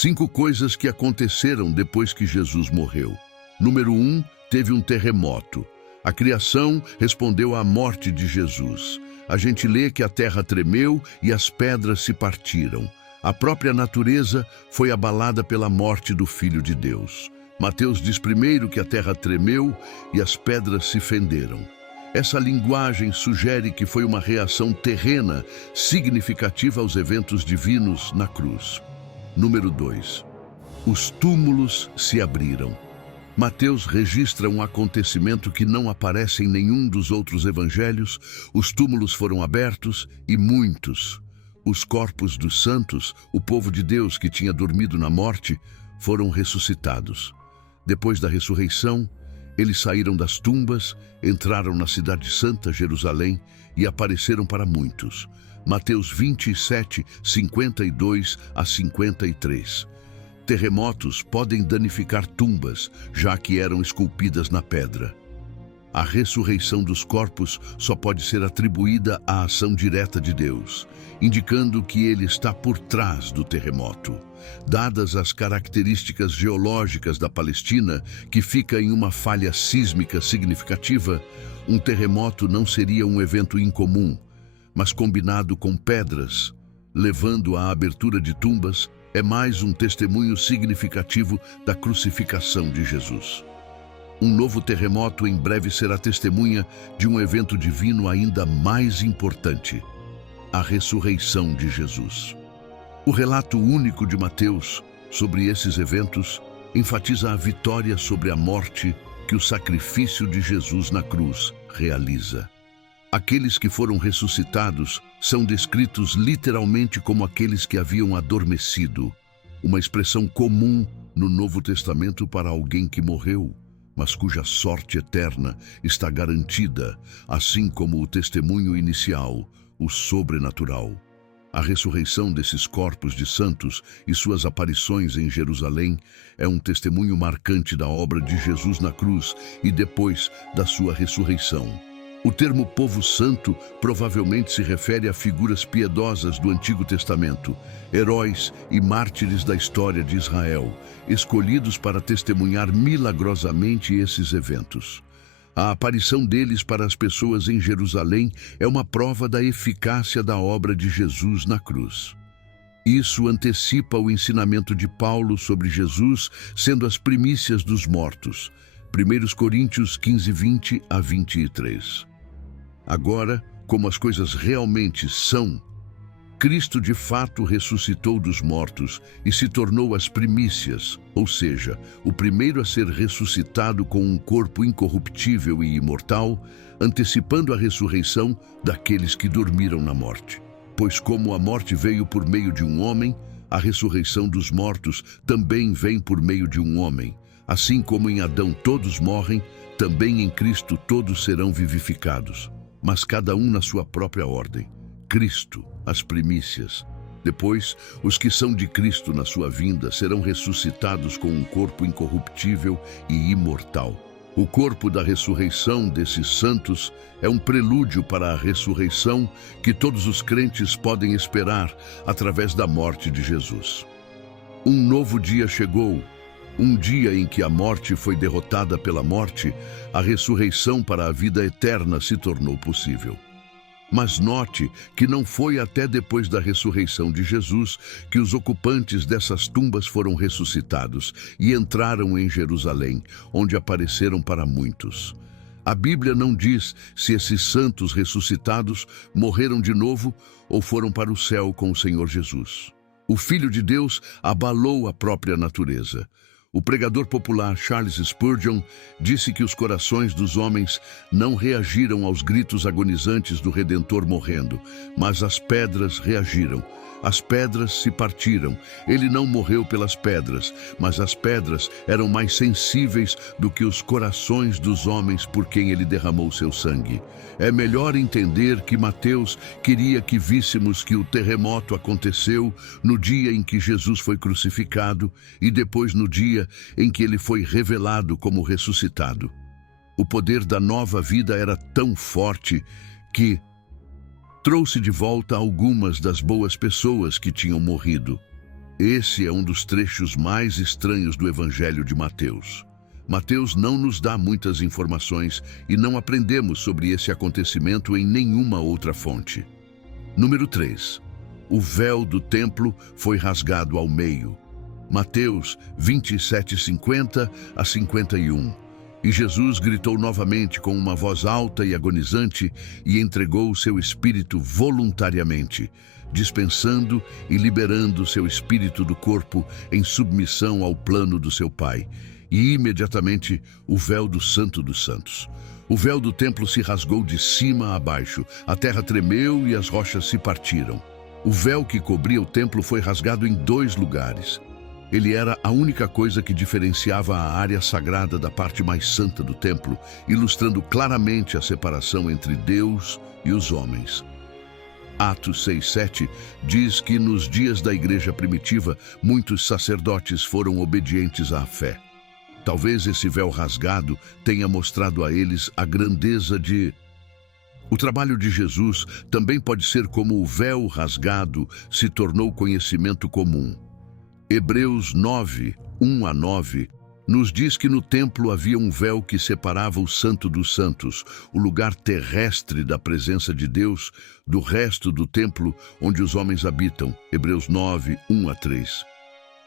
5 coisas que aconteceram depois que Jesus morreu. Número 1, teve um terremoto. A criação respondeu à morte de Jesus. A gente lê que a terra tremeu e as pedras se partiram. A própria natureza foi abalada pela morte do Filho de Deus. Mateus diz primeiro que a terra tremeu e as pedras se fenderam. Essa linguagem sugere que foi uma reação terrena significativa aos eventos divinos na cruz. Número 2. Os túmulos se abriram. Mateus registra um acontecimento que não aparece em nenhum dos outros evangelhos. Os túmulos foram abertos e muitos. Os corpos dos santos, o povo de Deus que tinha dormido na morte, foram ressuscitados. Depois da ressurreição, eles saíram das tumbas, entraram na cidade santa, Jerusalém, e apareceram para muitos. Mateus 27, 52 a 53. Terremotos podem danificar tumbas, já que eram esculpidas na pedra. A ressurreição dos corpos só pode ser atribuída à ação direta de Deus, indicando que Ele está por trás do terremoto. Dadas as características geológicas da Palestina, que fica em uma falha sísmica significativa, um terremoto não seria um evento incomum, mas combinado com pedras, levando à abertura de tumbas, é mais um testemunho significativo da crucificação de Jesus. Um novo terremoto em breve será testemunha de um evento divino ainda mais importante: a ressurreição de Jesus. O relato único de Mateus sobre esses eventos enfatiza a vitória sobre a morte que o sacrifício de Jesus na cruz realiza. Aqueles que foram ressuscitados são descritos literalmente como aqueles que haviam adormecido, uma expressão comum no Novo Testamento para alguém que morreu, mas cuja sorte eterna está garantida, assim como o testemunho inicial, o sobrenatural. A ressurreição desses corpos de santos e suas aparições em Jerusalém é um testemunho marcante da obra de Jesus na cruz e depois da sua ressurreição. O termo povo santo provavelmente se refere a figuras piedosas do Antigo Testamento, heróis e mártires da história de Israel, escolhidos para testemunhar milagrosamente esses eventos. A aparição deles para as pessoas em Jerusalém é uma prova da eficácia da obra de Jesus na cruz. Isso antecipa o ensinamento de Paulo sobre Jesus sendo as primícias dos mortos. 1 Coríntios 15, 20 a 23. Agora, como as coisas realmente são, Cristo de fato ressuscitou dos mortos e se tornou as primícias, ou seja, o primeiro a ser ressuscitado com um corpo incorruptível e imortal, antecipando a ressurreição daqueles que dormiram na morte. Pois como a morte veio por meio de um homem, a ressurreição dos mortos também vem por meio de um homem. Assim como em Adão todos morrem, também em Cristo todos serão vivificados, mas cada um na sua própria ordem. Cristo, as primícias. Depois, os que são de Cristo na sua vinda serão ressuscitados com um corpo incorruptível e imortal. O corpo da ressurreição desses santos é um prelúdio para a ressurreição que todos os crentes podem esperar através da morte de Jesus. Um novo dia chegou. Um dia em que a morte foi derrotada pela morte, a ressurreição para a vida eterna se tornou possível. Mas note que não foi até depois da ressurreição de Jesus que os ocupantes dessas tumbas foram ressuscitados e entraram em Jerusalém, onde apareceram para muitos. A Bíblia não diz se esses santos ressuscitados morreram de novo ou foram para o céu com o Senhor Jesus. O Filho de Deus abalou a própria natureza. O pregador popular Charles Spurgeon disse que os corações dos homens não reagiram aos gritos agonizantes do Redentor morrendo, mas as pedras reagiram. As pedras se partiram. Ele não morreu pelas pedras, mas as pedras eram mais sensíveis do que os corações dos homens por quem ele derramou seu sangue. É melhor entender que Mateus queria que víssemos que o terremoto aconteceu no dia em que Jesus foi crucificado e depois no dia em que ele foi revelado como ressuscitado. O poder da nova vida era tão forte que trouxe de volta algumas das boas pessoas que tinham morrido. Esse é um dos trechos mais estranhos do Evangelho de Mateus. Mateus não nos dá muitas informações e não aprendemos sobre esse acontecimento em nenhuma outra fonte. Número 3. O véu do templo foi rasgado ao meio. Mateus 27:50 a 51. E Jesus gritou novamente com uma voz alta e agonizante e entregou o seu espírito voluntariamente, dispensando e liberando seu espírito do corpo em submissão ao plano do seu Pai. E imediatamente o véu do Santo dos Santos. O véu do templo se rasgou de cima a baixo, a terra tremeu e as rochas se partiram. O véu que cobria o templo foi rasgado em 2 lugares. Ele era a única coisa que diferenciava a área sagrada da parte mais santa do templo, ilustrando claramente a separação entre Deus e os homens. Atos 6:7 diz que nos dias da igreja primitiva, muitos sacerdotes foram obedientes à fé. Talvez esse véu rasgado tenha mostrado a eles a grandeza de... O trabalho de Jesus também pode ser como o véu rasgado se tornou conhecimento comum. Hebreus 9, 1 a 9, nos diz que no templo havia um véu que separava o Santo dos Santos, o lugar terrestre da presença de Deus, do resto do templo onde os homens habitam. Hebreus 9, 1 a 3.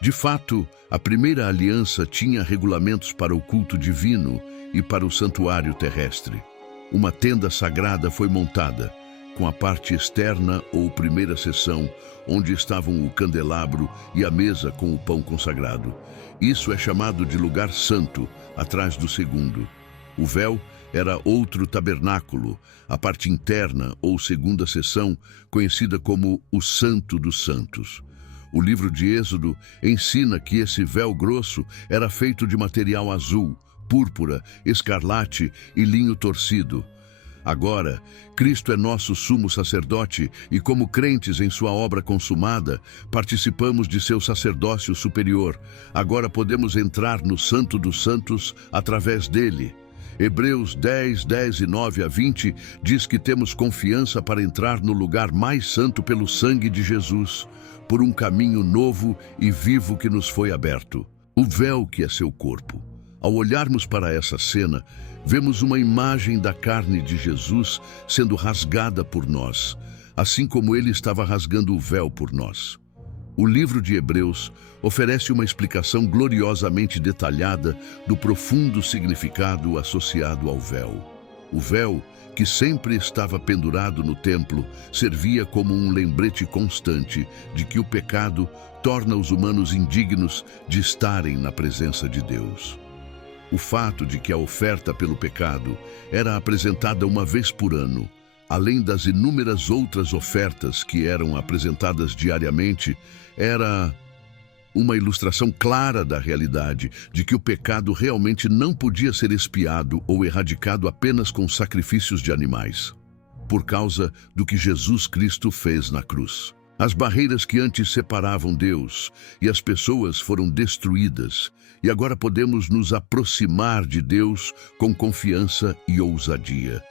De fato, a primeira aliança tinha regulamentos para o culto divino e para o santuário terrestre. Uma tenda sagrada foi montada, com a parte externa ou primeira seção, onde estavam o candelabro e a mesa com o pão consagrado. Isso é chamado de lugar santo, atrás do segundo. O véu era outro tabernáculo, a parte interna ou segunda seção, conhecida como o Santo dos Santos. O livro de Êxodo ensina que esse véu grosso era feito de material azul, púrpura, escarlate e linho torcido. Agora, Cristo é nosso sumo sacerdote e, como crentes em sua obra consumada, participamos de seu sacerdócio superior. Agora podemos entrar no Santo dos Santos através dele. Hebreus 10, 10 e 9 a 20 diz que temos confiança para entrar no lugar mais santo pelo sangue de Jesus, por um caminho novo e vivo que nos foi aberto. O véu que é seu corpo. Ao olharmos para essa cena, vemos uma imagem da carne de Jesus sendo rasgada por nós, assim como ele estava rasgando o véu por nós. O livro de Hebreus oferece uma explicação gloriosamente detalhada do profundo significado associado ao véu. O véu, que sempre estava pendurado no templo, servia como um lembrete constante de que o pecado torna os humanos indignos de estarem na presença de Deus. O fato de que a oferta pelo pecado era apresentada uma vez por ano, além das inúmeras outras ofertas que eram apresentadas diariamente, era uma ilustração clara da realidade de que o pecado realmente não podia ser expiado ou erradicado apenas com sacrifícios de animais, por causa do que Jesus Cristo fez na cruz. As barreiras que antes separavam Deus e as pessoas foram destruídas, e agora podemos nos aproximar de Deus com confiança e ousadia.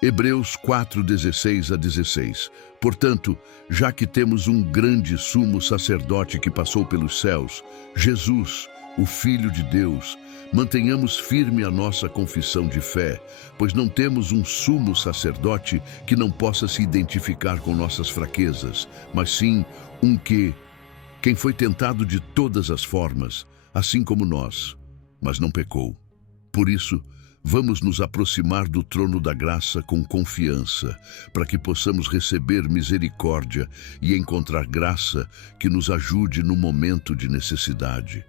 Hebreus 4, 16 a 16. Portanto, já que temos um grande sumo sacerdote que passou pelos céus, Jesus, o Filho de Deus, mantenhamos firme a nossa confissão de fé, pois não temos um sumo sacerdote que não possa se identificar com nossas fraquezas, mas sim quem foi tentado de todas as formas, assim como nós, mas não pecou. Por isso, vamos nos aproximar do trono da graça com confiança, para que possamos receber misericórdia e encontrar graça que nos ajude no momento de necessidade.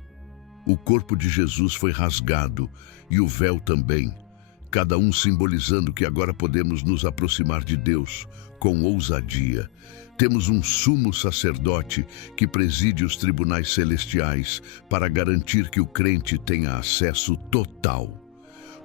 O corpo de Jesus foi rasgado e o véu também, cada um simbolizando que agora podemos nos aproximar de Deus com ousadia. Temos um sumo sacerdote que preside os tribunais celestiais para garantir que o crente tenha acesso total.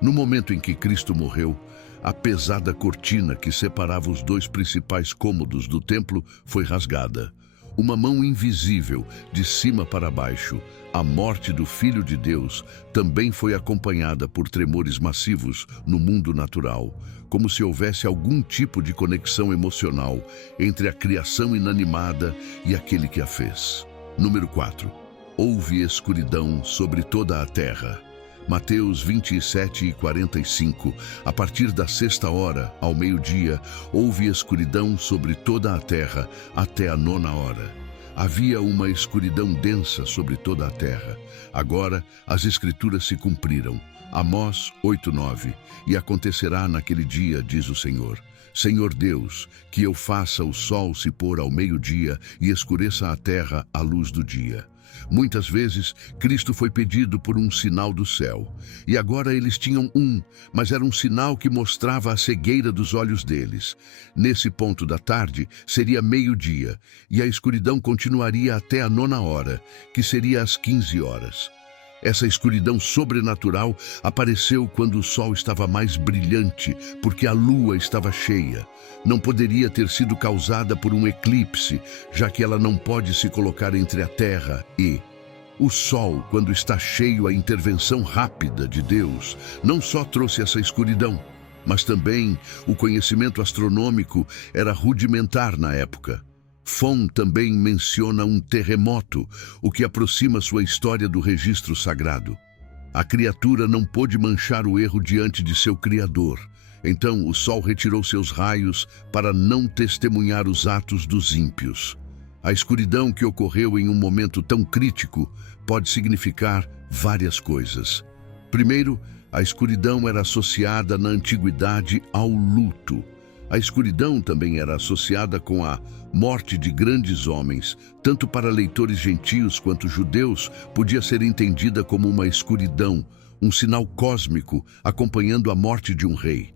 No momento em que Cristo morreu, a pesada cortina que separava os 2 principais cômodos do templo foi rasgada. Uma mão invisível, de cima para baixo, a morte do Filho de Deus, também foi acompanhada por tremores massivos no mundo natural, como se houvesse algum tipo de conexão emocional entre a criação inanimada e aquele que a fez. Número 4. Houve escuridão sobre toda a terra. Mateus 27:45. A partir da 6ª hora, ao meio-dia, houve escuridão sobre toda a terra, até a 9ª hora. Havia uma escuridão densa sobre toda a terra. Agora as Escrituras se cumpriram. Amós 8:9. E acontecerá naquele dia, diz o Senhor, Senhor Deus, que eu faça o sol se pôr ao meio-dia e escureça a terra à luz do dia. Muitas vezes, Cristo foi pedido por um sinal do céu. E agora eles tinham mas era um sinal que mostrava a cegueira dos olhos deles. Nesse ponto da tarde, seria meio-dia, e a escuridão continuaria até a 9ª hora, que seria às 15 horas. Essa escuridão sobrenatural apareceu quando o sol estava mais brilhante, porque a lua estava cheia. Não poderia ter sido causada por um eclipse, já que ela não pode se colocar entre a terra e o sol. Quando está cheio, a intervenção rápida de Deus não só trouxe essa escuridão, mas também o conhecimento astronômico era rudimentar na época. Fon também menciona um terremoto, o que aproxima sua história do registro sagrado. A criatura não pôde manchar o erro diante de seu Criador. Então o sol retirou seus raios para não testemunhar os atos dos ímpios. A escuridão que ocorreu em um momento tão crítico pode significar várias coisas. Primeiro, a escuridão era associada na antiguidade ao luto. A escuridão também era associada com a morte de grandes homens. Tanto para leitores gentios quanto judeus, podia ser entendida como uma escuridão, um sinal cósmico acompanhando a morte de um rei.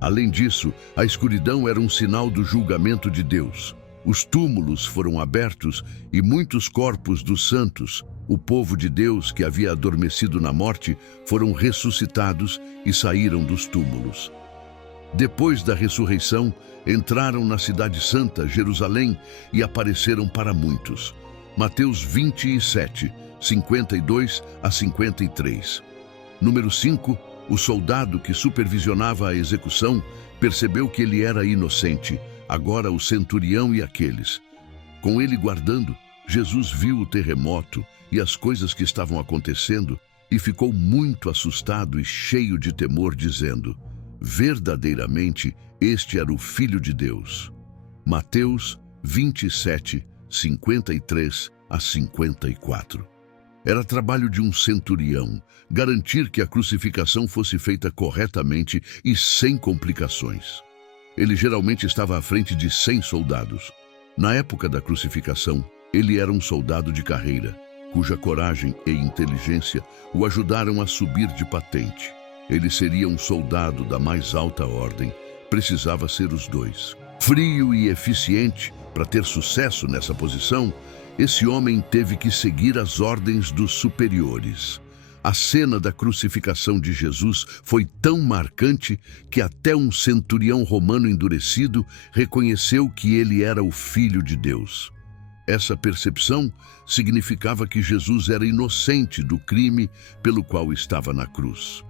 Além disso, a escuridão era um sinal do julgamento de Deus. Os túmulos foram abertos e muitos corpos dos santos, o povo de Deus que havia adormecido na morte, foram ressuscitados e saíram dos túmulos. Depois da ressurreição, entraram na cidade santa, Jerusalém, e apareceram para muitos. Mateus 27, 52 a 53. Número 5. O soldado que supervisionava a execução percebeu que ele era inocente. Agora o centurião e aqueles com ele guardando, Jesus viu o terremoto e as coisas que estavam acontecendo e ficou muito assustado e cheio de temor, dizendo: verdadeiramente, este era o Filho de Deus. Mateus 27, 53 a 54. Era trabalho de um centurião garantir que a crucificação fosse feita corretamente e sem complicações. Ele geralmente estava à frente de 100 soldados. Na época da crucificação, ele era um soldado de carreira, cuja coragem e inteligência o ajudaram a subir de patente. Ele seria um soldado da mais alta ordem, precisava ser os dois. Frio e eficiente, para ter sucesso nessa posição, esse homem teve que seguir as ordens dos superiores. A cena da crucificação de Jesus foi tão marcante que até um centurião romano endurecido reconheceu que ele era o Filho de Deus. Essa percepção significava que Jesus era inocente do crime pelo qual estava na cruz.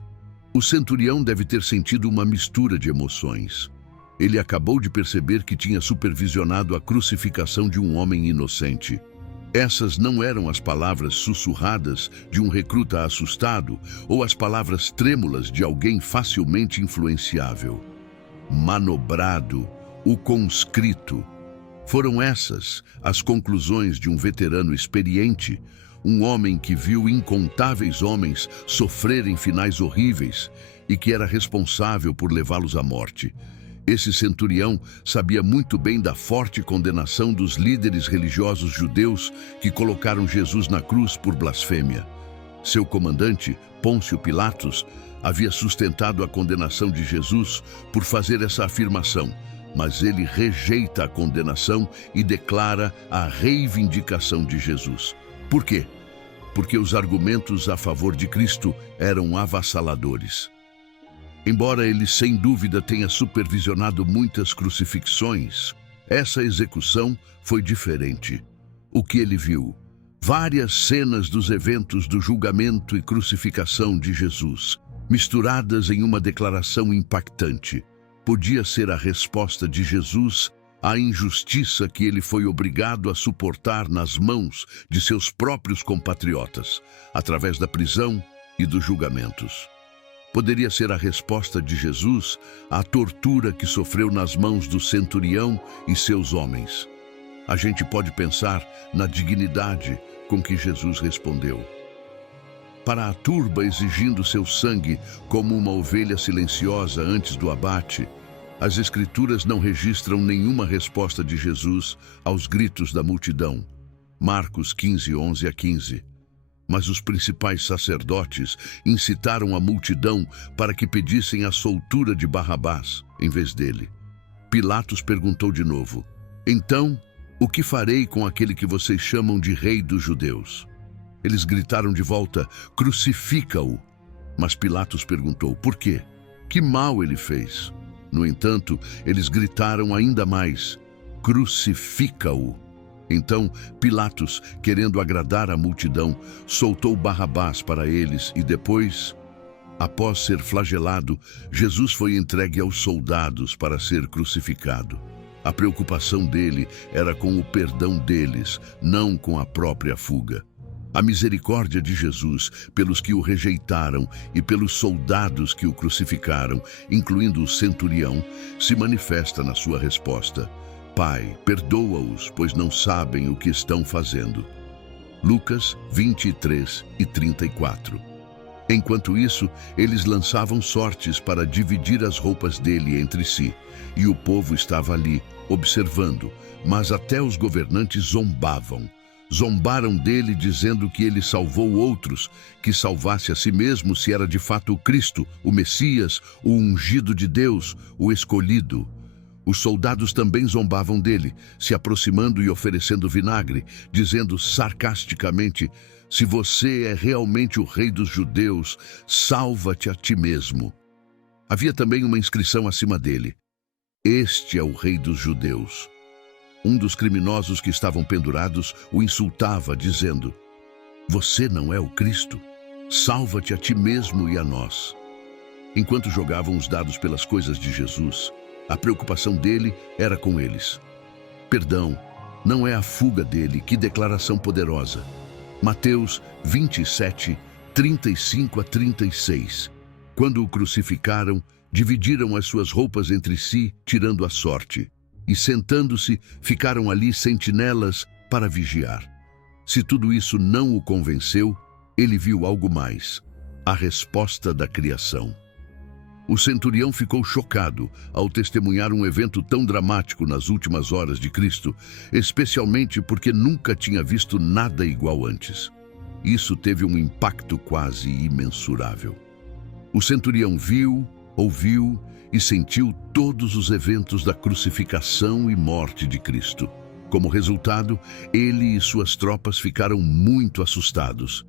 O centurião deve ter sentido uma mistura de emoções. Ele acabou de perceber que tinha supervisionado a crucificação de um homem inocente. Essas não eram as palavras sussurradas de um recruta assustado ou as palavras trêmulas de alguém facilmente influenciável. Manobrado, o conscrito. Foram essas as conclusões de um veterano experiente, um homem que viu incontáveis homens sofrerem finais horríveis e que era responsável por levá-los à morte. Esse centurião sabia muito bem da forte condenação dos líderes religiosos judeus que colocaram Jesus na cruz por blasfêmia. Seu comandante, Pôncio Pilatos, havia sustentado a condenação de Jesus por fazer essa afirmação, mas ele rejeita a condenação e declara a reivindicação de Jesus. Por quê? Porque os argumentos a favor de Cristo eram avassaladores. Embora ele sem dúvida tenha supervisionado muitas crucifixões, essa execução foi diferente. O que ele viu? Várias cenas dos eventos do julgamento e crucificação de Jesus, misturadas em uma declaração impactante. Podia ser a resposta de Jesus a injustiça que ele foi obrigado a suportar nas mãos de seus próprios compatriotas, através da prisão e dos julgamentos. Poderia ser a resposta de Jesus à tortura que sofreu nas mãos do centurião e seus homens. A gente pode pensar na dignidade com que Jesus respondeu. Para a turba exigindo seu sangue como uma ovelha silenciosa antes do abate, as Escrituras não registram nenhuma resposta de Jesus aos gritos da multidão. Marcos 15, 11 a 15. Mas os principais sacerdotes incitaram a multidão para que pedissem a soltura de Barrabás em vez dele. Pilatos perguntou de novo: então, o que farei com aquele que vocês chamam de rei dos judeus? Eles gritaram de volta: crucifica-o! Mas Pilatos perguntou: por quê? Que mal ele fez? No entanto, eles gritaram ainda mais: crucifica-o! Então, Pilatos, querendo agradar a multidão, soltou Barrabás para eles e depois, após ser flagelado, Jesus foi entregue aos soldados para ser crucificado. A preocupação dele era com o perdão deles, não com a própria fuga. A misericórdia de Jesus pelos que o rejeitaram e pelos soldados que o crucificaram, incluindo o centurião, se manifesta na sua resposta: Pai, perdoa-os, pois não sabem o que estão fazendo. Lucas 23 e 34. Enquanto isso, eles lançavam sortes para dividir as roupas dele entre si, e o povo estava ali, observando, mas até os governantes zombavam. Zombaram dele, dizendo que ele salvou outros, que salvasse a si mesmo se era de fato o Cristo, o Messias, o ungido de Deus, o escolhido. Os soldados também zombavam dele, se aproximando e oferecendo vinagre, dizendo sarcasticamente: se você é realmente o rei dos judeus, salva-te a ti mesmo. Havia também uma inscrição acima dele: este é o rei dos judeus. Um dos criminosos que estavam pendurados o insultava, dizendo: você não é o Cristo? Salva-te a ti mesmo e a nós. Enquanto jogavam os dados pelas coisas de Jesus, a preocupação dele era com eles. Perdão, não é a fuga dele, que declaração poderosa. Mateus 27, 35 a 36. Quando o crucificaram, dividiram as suas roupas entre si, tirando a sorte. E sentando-se, ficaram ali sentinelas para vigiar. Se tudo isso não o convenceu, ele viu algo mais: a resposta da criação. O centurião ficou chocado ao testemunhar um evento tão dramático nas últimas horas de Cristo, especialmente porque nunca tinha visto nada igual antes. Isso teve um impacto quase imensurável. O centurião viu, ouviu e sentiu todos os eventos da crucificação e morte de Cristo. Como resultado, ele e suas tropas ficaram muito assustados.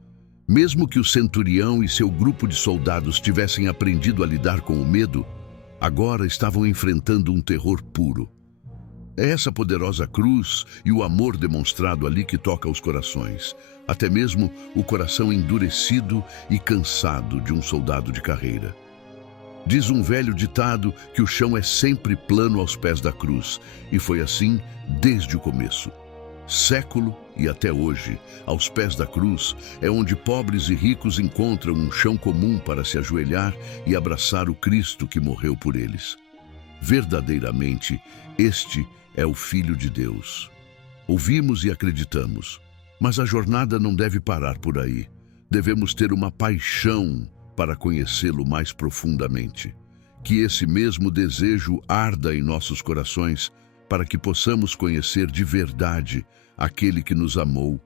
Mesmo que o centurião e seu grupo de soldados tivessem aprendido a lidar com o medo, agora estavam enfrentando um terror puro. É essa poderosa cruz e o amor demonstrado ali que toca os corações, até mesmo o coração endurecido e cansado de um soldado de carreira. Diz um velho ditado que o chão é sempre plano aos pés da cruz, e foi assim desde o começo. Século e até hoje, aos pés da cruz, é onde pobres e ricos encontram um chão comum para se ajoelhar e abraçar o Cristo que morreu por eles. Verdadeiramente, este é o Filho de Deus. Ouvimos e acreditamos, mas a jornada não deve parar por aí. Devemos ter uma paixão para conhecê-lo mais profundamente. Que esse mesmo desejo arda em nossos corações, para que possamos conhecer de verdade aquele que nos amou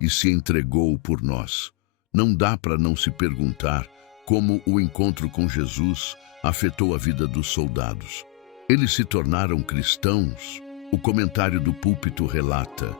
e se entregou por nós. Não dá para não se perguntar como o encontro com Jesus afetou a vida dos soldados. Eles se tornaram cristãos. O comentário do púlpito relata: